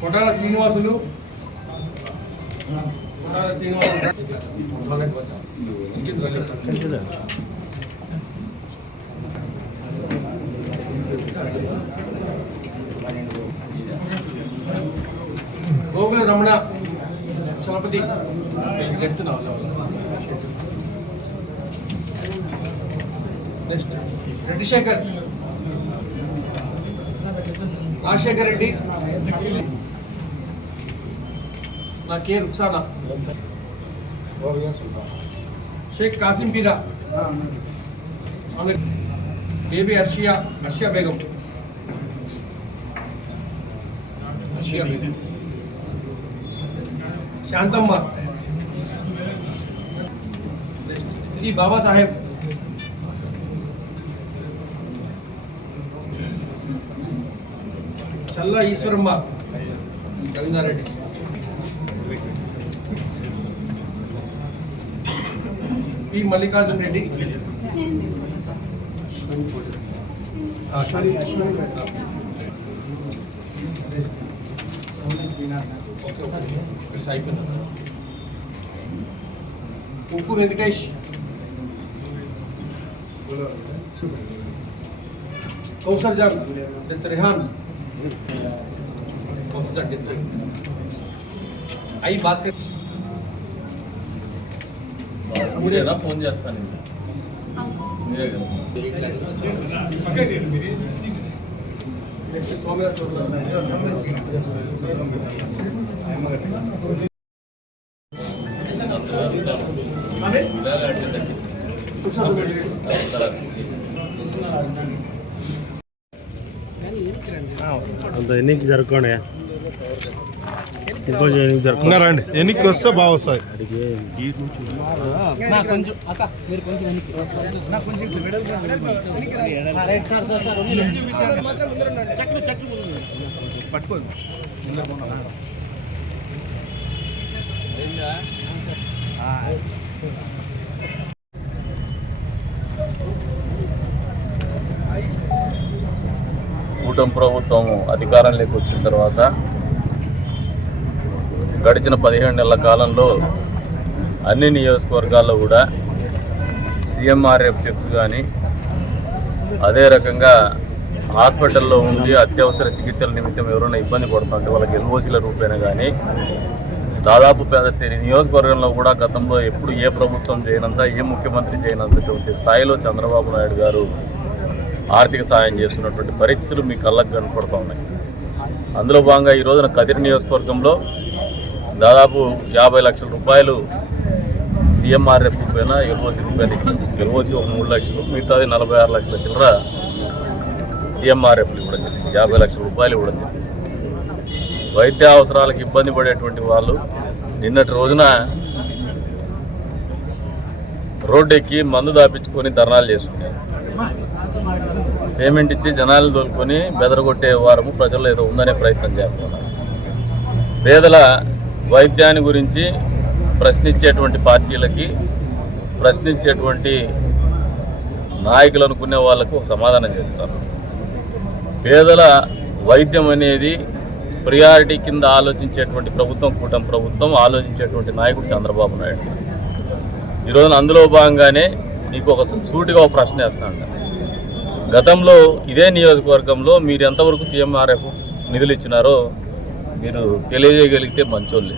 కొటాల శ్రీనివాసులు. కొటాల శ్రీనివాసులు. గోకుల రమణ చలపతి. చెప్తున్నావు నెక్స్ట్ రెడ్డి శేఖర్ రాజశేఖర్ రెడ్డి నా కే రుక్సానా షేక్ కాసిం పీరా ఆమె baby Arshiya Arshiya Begum Arshiya Begum Shantamma C Baba Saheb Challa Eshwaramma Ravindra Reddy P Mallikarjun Reddy Ashwini Ashwini okay okay కలిసి అయిపోయింది ఉప్పు Venkatesh Kausar John death death ఐ బాస్కెట్ మీరేనా ఫోన్ చేస్తాను మీరే కదా. సోమనాథ్ ఆమె రండి ఎన్నికి వస్తే బాగా వస్తాయి? అడిగే కూటమి ప్రభుత్వం అధికారంలోకి వచ్చిన తర్వాత గడిచిన పదిహేను నెలల కాలంలో అన్ని నియోజకవర్గాల్లో కూడా సిఎంఆర్ఎఫ్ చెక్స్ కానీ అదే రకంగా హాస్పిటల్లో ఉండి అత్యవసర చికిత్సల నిమిత్తం ఎవరైనా ఇబ్బంది పడుతుంటే వాళ్ళకి ఎల్ఓసీల రూపేణ కానీ దాదాపు పెద్ద తె- నియోజకవర్గంలో కూడా గతంలో ఎప్పుడు ఏ ప్రభుత్వం చేయనంత ఏ ముఖ్యమంత్రి చేయనంతటువంటి స్థాయిలో చంద్రబాబు నాయుడు గారు ఆర్థిక సాయం చేస్తున్నటువంటి పరిస్థితులు మీ కళ్ళకు కనపడుతూ ఉన్నాయి. అందులో భాగంగా ఈ రోజున కదిరి నియోజకవర్గంలో దాదాపు యాభై లక్షల రూపాయలు సిఎంఆర్ఎఫ్ పైన ఎల్ఓసి రూపాయలు ఇచ్చింది. ఎల్ఓసి ఒక మూడు లక్షలు మిగతాది నలభై ఆరు లక్షల చిల్లర సిఎంఆర్ఎఫ్లు ఇవ్వడం జరిగింది. యాభై లక్షల రూపాయలు ఇవ్వడం జరిగింది. వైద్య అవసరాలకు ఇబ్బంది పడేటువంటి వాళ్ళు నిన్నటి రోజున రోడ్డు ఎక్కి మందు దాపించుకొని ధర్నాలు చేసుకున్నారు. పేమెంట్ ఇచ్చి జనాలు దోలుకొని బెదరగొట్టే వారము ప్రజల్లో ఏదో ఉందనే ప్రయత్నం చేస్తున్నారు. పేదల వైద్యాన్ని గురించి ప్రశ్నించేటువంటి పార్టీలకి ప్రశ్నించేటువంటి నాయకులు అనుకునే వాళ్ళకు ఒక సమాధానం చెప్తారు పేదల వైద్యం అనేది ప్రియారిటీ కింద ఆలోచించేటువంటి ప్రభుత్వం కూటమి ప్రభుత్వం ఆలోచించేటువంటి నాయకుడు చంద్రబాబు నాయుడు. ఈరోజు అందులో భాగంగానే నీకు ఒక సూటిగా ఒక ప్రశ్న వేస్తాను. గతంలో ఇదే నియోజకవర్గంలో మీరు ఎంతవరకు సీఎంఆర్ఎఫ్ నిధులు ఇచ్చినారో మీరు తెలియజేయగలిగితే మంచోళ్ళే.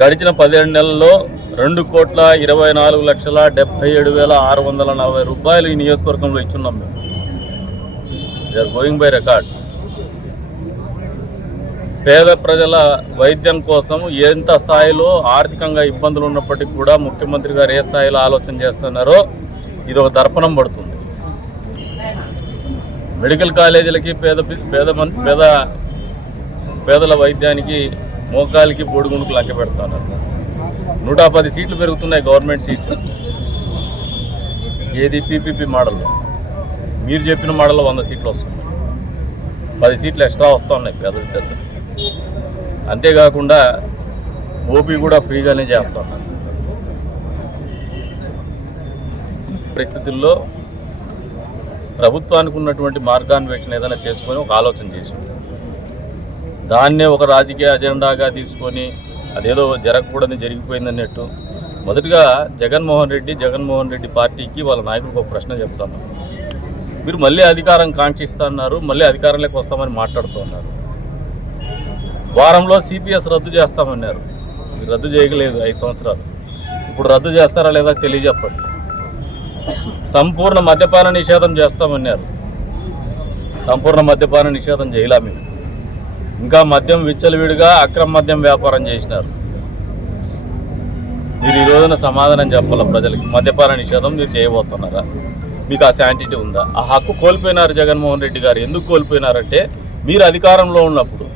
గడిచిన పదిహేడు నెలల్లో రెండు కోట్ల ఇరవై నాలుగు లక్షల డెబ్బై ఏడు వేల ఆరు వందల నలభై రూపాయలు ఈ నియోజకవర్గంలో ఇచ్చున్నాం మేము. ఆర్ గోయింగ్ బై రికార్డ్ పేద ప్రజల వైద్యం కోసం ఎంత స్థాయిలో ఆర్థికంగా ఇబ్బందులు ఉన్నప్పటికీ కూడా ముఖ్యమంత్రి గారు ఏ స్థాయిలో ఆలోచన చేస్తున్నారో ఇది ఒక దర్పణం పడుతుంది. మెడికల్ కాలేజీలకి పేద పేద పేద పేదల వైద్యానికి మోకాలికి బొడుగునుకు లెక్క పెడుతున్నారు నూట పది సీట్లు పెరుగుతున్నాయి గవర్నమెంట్ సీట్లు. ఏది పీపీపీ మోడల్లో మీరు చెప్పిన మోడల్లో వంద సీట్లు వస్తుంది పది సీట్లు ఎక్స్ట్రా వస్తూ ఉన్నాయి పెద్ద పెద్ద. అంతేకాకుండా ఓపీ కూడా ఫ్రీగానే చేస్తున్నారు. పరిస్థితుల్లో ప్రభుత్వానికి ఉన్నటువంటి మార్గాన్వేషణ ఏదైనా చేసుకొని ఒక ఆలోచన చేసుకుంటాం దాన్నే ఒక రాజకీయ అజెండాగా తీసుకొని అదేదో జరగకూడదని జరిగిపోయింది అన్నట్టు. మొదటగా జగన్మోహన్ రెడ్డి జగన్మోహన్ రెడ్డి పార్టీకి వాళ్ళ నాయకుడికి ఒక ప్రశ్న చెప్తాను. మీరు మళ్ళీ అధికారం కాంక్షిస్తున్నారు మళ్ళీ అధికారంలోకి వస్తామని మాట్లాడుతున్నారు. వారంలో సిపిఎస్ రద్దు చేస్తామన్నారు. మీరు రద్దు చేయగలేదు ఐదు సంవత్సరాలు. ఇప్పుడు రద్దు చేస్తారా లేదా తెలియజెప్పండి. సంపూర్ణ మద్యపాన నిషేధం చేస్తామన్నారు. సంపూర్ణ మద్యపాన నిషేధం చేయలా మీరు. ఇంకా మద్యం విచ్చలవిడిగా అక్రమ మద్యం వ్యాపారం చేసినారు. మీరు ఈ రోజున సమాధానం చెప్పాల ప్రజలకి? మద్యపాన నిషేధం మీరు చేయబోతున్నారా? మీకు ఆ శాంటిటీ ఉందా? ఆ హక్కు కోల్పోయినారు జగన్మోహన్ రెడ్డి గారు. ఎందుకు కోల్పోయినారంటే మీరు అధికారంలో ఉన్నప్పుడు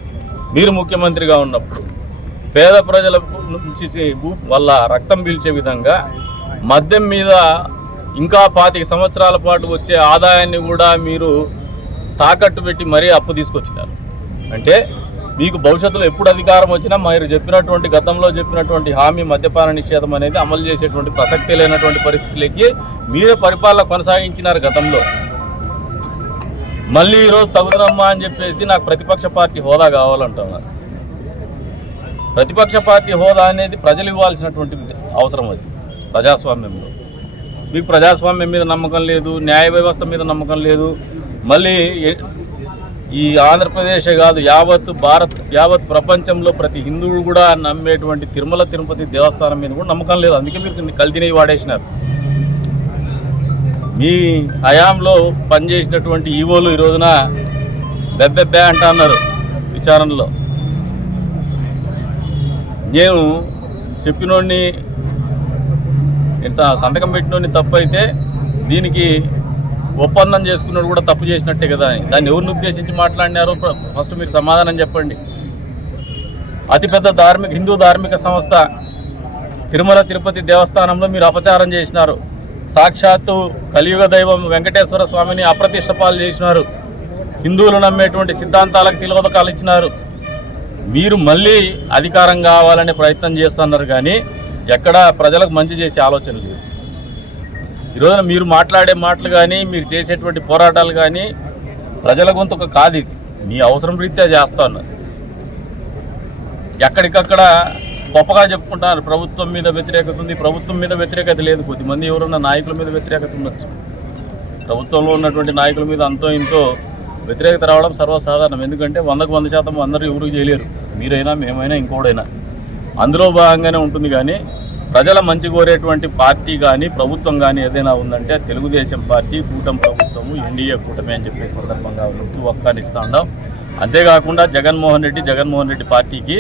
మీరు ముఖ్యమంత్రిగా ఉన్నప్పుడు పేద ప్రజల నుంచి వాళ్ళ రక్తం పీల్చే విధంగా మద్యం మీద ఇంకా పాతిక సంవత్సరాల పాటు వచ్చే ఆదాయాన్ని కూడా మీరు తాకట్టు పెట్టి మరీ అప్పు తీసుకొచ్చినారు. అంటే మీకు భవిష్యత్తులో ఎప్పుడు అధికారం వచ్చినా మీరు చెప్పినటువంటి గతంలో చెప్పినటువంటి హామీ మద్యపాన నిషేధం అనేది అమలు చేసేటువంటి ప్రసక్తి లేనటువంటి పరిస్థితులకి మీరే పరిపాలన కొనసాగించినారు గతంలో. మళ్ళీ ఈరోజు తగుదనమ్మా అని చెప్పేసి నాకు ప్రతిపక్ష పార్టీ హోదా కావాలంటున్నారు. ప్రతిపక్ష పార్టీ హోదా అనేది ప్రజలు ఇవ్వాల్సినటువంటి అవసరం అది ప్రజాస్వామ్యంలో. మీకు ప్రజాస్వామ్యం మీద నమ్మకం లేదు న్యాయ వ్యవస్థ మీద నమ్మకం లేదు మళ్ళీ ఈ ఆంధ్రప్రదేశ్ కాదు యావత్ భారత్ యావత్ ప్రపంచంలో ప్రతి హిందువుడు కూడా నమ్మేటువంటి తిరుమల తిరుపతి దేవస్థానం మీద కూడా నమ్మకం లేదు. అందుకే మీరు కల్తీనవి వాడేసినారు. మీ హయాంలో పనిచేసినటువంటి ఈవోలు ఈ రోజున బెబ్బెబ్బే అంటా అన్నారు విచారణలో. నేను చెప్పినోడిని స- సంతకం పెట్టినోడిని తప్పు అయితే దీనికి ఒప్పందం చేసుకున్నాడు కూడా తప్పు చేసినట్టే కదా అని. దాన్ని ఎవరిని ఉద్దేశించి మాట్లాడినారో ఫస్ట్ మీరు సమాధానం చెప్పండి. అతిపెద్ద ధార్మిక హిందూ ధార్మిక సంస్థ తిరుమల తిరుపతి దేవస్థానంలో మీరు అపచారం చేసినారు. సాక్షాత్తు కలియుగ దైవం వెంకటేశ్వర స్వామిని అప్రతిష్టపాలు చేసినారు. హిందువులు నమ్మేటువంటి సిద్ధాంతాలకు తిలోదకాలు ఇచ్చినారు. మీరు మళ్ళీ అధికారం కావాలనే ప్రయత్నం చేస్తున్నారు కానీ ఎక్కడా ప్రజలకు మంచి చేసే ఆలోచన లేదు. ఈరోజున మీరు మాట్లాడే మాటలు కానీ మీరు చేసేటువంటి పోరాటాలు కానీ ప్రజల గొంతుక కాదు ఇది. మీ అవసరం రీత్యా చేస్తా ఉన్నారు ఎక్కడికక్కడ గొప్పగా చెప్పుకుంటున్నారు. ప్రభుత్వం మీద వ్యతిరేకత ఉంది. ప్రభుత్వం మీద వ్యతిరేకత లేదు. కొద్దిమంది ఎవరున్న నాయకుల మీద వ్యతిరేకత ఉండొచ్చు. ప్రభుత్వంలో ఉన్నటువంటి నాయకుల మీద అంతో ఇంతో వ్యతిరేకత రావడం సర్వసాధారణం. ఎందుకంటే వందకు వంద శాతం అందరూ ఎవరు చేయలేరు. మీరైనా మేమైనా ఇంకోడైనా. అందులో భాగంగానే ఉంటుంది కానీ ప్రజల మంచి కోరేటువంటి పార్టీ కానీ ప్రభుత్వం కానీ ఏదైనా ఉందంటే తెలుగుదేశం పార్టీ కూటమి ప్రభుత్వము ఎన్డీఏ కూటమి అని చెప్పే సందర్భంగా నొక్కి ఒక్కానిస్తూ ఉన్నాం అంతేకాకుండా జగన్మోహన్ రెడ్డి జగన్మోహన్ రెడ్డి పార్టీకి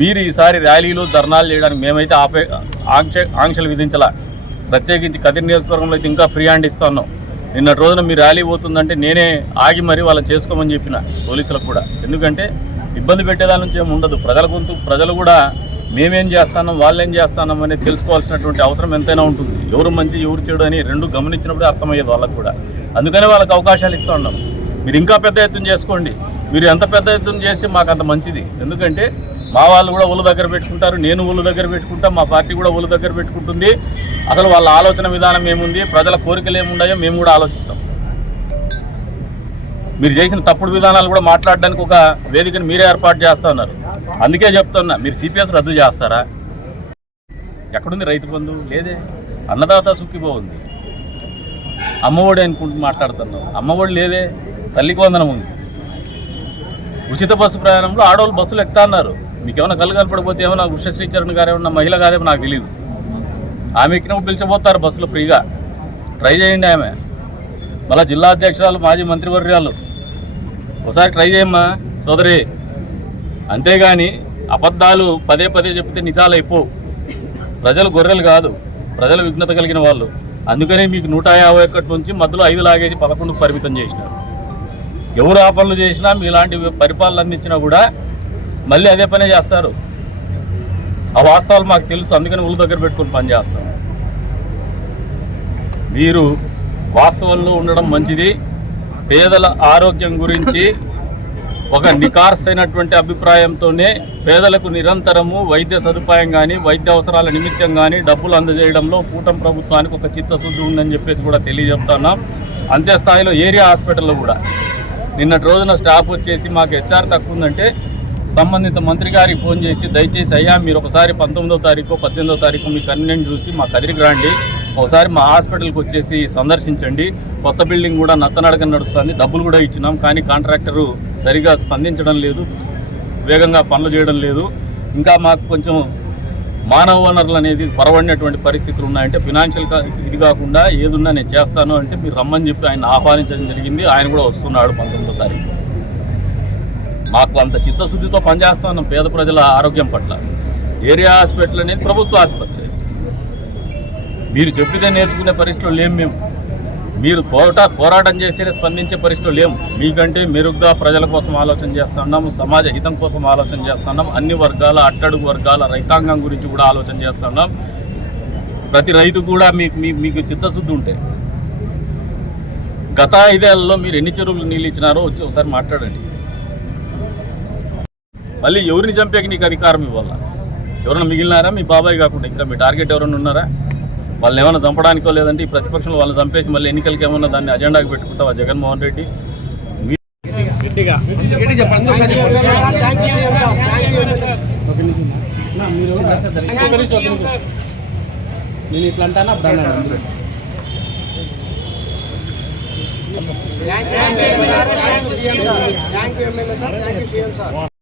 మీరు ఈసారి ర్యాలీలు ధర్నాలు చేయడానికి మేమైతే ఆపే ఆంక్ష ఆంక్షలు విధించాల. ప్రత్యేకించి కదిరి నియోజకవర్గంలో అయితే ఇంకా ఫ్రీ హ్యాండ్ ఇస్తా ఉన్నాం నిన్నటి రోజున మీ ర్యాలీ పోతుందంటే నేనే ఆగి మరీ వాళ్ళని చేసుకోమని చెప్పిన పోలీసులకు కూడా. ఎందుకంటే ఇబ్బంది పెట్టేదాని నుంచి ఏమి ఉండదు. ప్రజల గొంతు ప్రజలు కూడా మేమేం చేస్తానం వాళ్ళేం చేస్తాం అనేది తెలుసుకోవాల్సినటువంటి అవసరం ఎంతైనా ఉంటుంది. ఎవరు మంచి ఎవరు చెడు అని రెండు గమనించినప్పుడే అర్థమయ్యేది వాళ్ళకు కూడా. అందుకనే వాళ్ళకి అవకాశాలు ఇస్తూ ఉన్నాం. మీరు ఇంకా పెద్ద ఎత్తున చేసుకోండి. మీరు ఎంత పెద్ద ఎత్తున చేస్తే మాకు అంత మంచిది. ఎందుకంటే మా వాళ్ళు కూడా ఒళ్ళు దగ్గర పెట్టుకుంటారు నేను ఒళ్ళు దగ్గర పెట్టుకుంటా మా పార్టీ కూడా ఒళ్ళు దగ్గర పెట్టుకుంటుంది. అసలు వాళ్ళ ఆలోచన విధానం ఏముంది ప్రజల కోరికలు ఏమున్నాయో మేము కూడా ఆలోచిస్తాం. మీరు చేసిన తప్పుడు విధానాలు కూడా మాట్లాడడానికి ఒక వేదికను మీరే ఏర్పాటు చేస్తా ఉన్నారు. అందుకే చెప్తున్నా మీరు సిపిఎస్ రద్దు చేస్తారా? ఎక్కడుంది రైతు బంధు? లేదే. అన్నదాత సుఖిబో అమ్మఒడి అనుకుంటూ మాట్లాడుతున్నాం. అమ్మఒడి లేదే. తల్లికి వందనం ఉంది. ఉచిత బస్సు ప్రయాణంలో ఆడవాళ్ళు బస్సులు ఎక్కుతా అన్నారు మీకు ఏమైనా కళ్ళు కనపడిపోతే ఏమైనా ఉషశ్రీ చరణ్ గారు ఏమన్నా మహిళ కాదేమో నాకు తెలియదు ఆమె ఎక్కినప్పుడు పిలిచిపోతారు బస్సులు ఫ్రీగా. ట్రై చేయండి ఆమె. మళ్ళీ జిల్లా అధ్యక్షురాలు మాజీ మంత్రివర్యాలు ఒకసారి ట్రై చేయమ్మా సోదరి. అంతేగాని అబద్ధాలు పదే పదే చెప్తే నిజాలు అయిపోవు ప్రజలు గొర్రెలు కాదు ప్రజల విఘ్నత కలిగిన వాళ్ళు. అందుకనే మీకు నూట యాభై ఒకటి నుంచి మధ్యలో ఐదు లాగేసి పదకొండుకు పరిమితం చేసినారు. ఎవరు ఆ పనులు చేసినా మీలాంటి పరిపాలన అందించినా కూడా మళ్ళీ అదే పనే చేస్తారు. ఆ వాస్తవాలు మాకు తెలుసు అందుకని ఊళ్ళ దగ్గర పెట్టుకుని పని చేస్తాం. మీరు వాస్తవంలో ఉండడం మంచిది. పేదల ఆరోగ్యం గురించి ఒక నికార్సైనటువంటి అభిప్రాయంతోనే పేదలకు నిరంతరము వైద్య సదుపాయం కానీ వైద్య అవసరాల నిమిత్తం కానీ డబ్బులు అందజేయడంలో కూటమి ప్రభుత్వానికి ఒక చిత్తశుద్ధి ఉందని చెప్పేసి కూడా తెలియజెప్తున్నాం. అంతే స్థాయిలో ఏరియా హాస్పిటల్లో కూడా. నిన్నటి రోజున స్టాఫ్ వచ్చేసి మాకు హెచ్ఆర్ తక్కువ ఉందంటే సంబంధిత మంత్రి గారికి ఫోన్ చేసి దయచేసి అయ్యా మీరు ఒకసారి పంతొమ్మిదో తారీఖు పద్దెనిమిదో తారీఖు మీ కన్వీనియంట్ చూసి మా కదిరికి రండి. ఒకసారి మా హాస్పిటల్కి వచ్చేసి సందర్శించండి. కొత్త బిల్డింగ్ కూడా నత్తనడక నడుస్తుంది. డబ్బులు కూడా ఇచ్చినాం. కానీ కాంట్రాక్టరు సరిగా స్పందించడం లేదు. వేగంగా పనులు చేయడం లేదు. ఇంకా మాకు కొంచెం మానవ వనరులు అనేది పరవడినటువంటి పరిస్థితులు ఉన్నాయంటే ఫినాన్షియల్ ఇది కాకుండా ఏదున్నా నేను చేస్తాను అంటే మీరు రమ్మని చెప్పి ఆయన ఆహ్వానించడం జరిగింది. ఆయన కూడా వస్తున్నాడు పంతొమ్మిదో తారీఖు. మాకు అంత చిత్తశుద్ధితో పనిచేస్తున్నాం పేద ప్రజల ఆరోగ్యం పట్ల. ఏరియా హాస్పిటల్ అనేది ప్రభుత్వ ఆసుపత్రి మీరు చెప్పితే నేర్చుకునే పరిస్థితులు లేము మేము. మీరు పోరాట పోరాటం చేస్తేనే స్పందించే పరిస్థితులు లేము మీకంటే మెరుగ్గా ప్రజల కోసం ఆలోచన చేస్తున్నాం సమాజ హితం కోసం ఆలోచన చేస్తున్నాం అన్ని వర్గాల అట్టడుగు వర్గాల రైతాంగం గురించి కూడా ఆలోచన చేస్తున్నాం ప్రతి రైతు కూడా మీకు మీ- మీకు చిత్తశుద్ధి ఉంటే. గత ఐదేళ్ళలో మీరు ఎన్ని చెరువులు నీళ్ళు ఇచ్చినారో వచ్చి ఒకసారి మాట్లాడండి. మళ్ళీ ఎవరిని చంపేకి నీకు అధికారం ఇవ్వాలా? ఎవరైనా మిగిలినారా? మీ బాబాయ్ కాకుండా ఇంకా మీ టార్గెట్ ఎవరైనా ఉన్నారా? వాళ్ళని ఏమైనా చంపడానికో లేదంటే ఈ ప్రతిపక్షంలో వాళ్ళని చంపేసి మళ్ళీ ఎన్నికలకి ఏమన్నా దాన్ని అజెండాకి పెట్టుకుంటావా జగన్మోహన్ రెడ్డి? నేను ఇట్లా అంటానా thank you sir thank you CM sir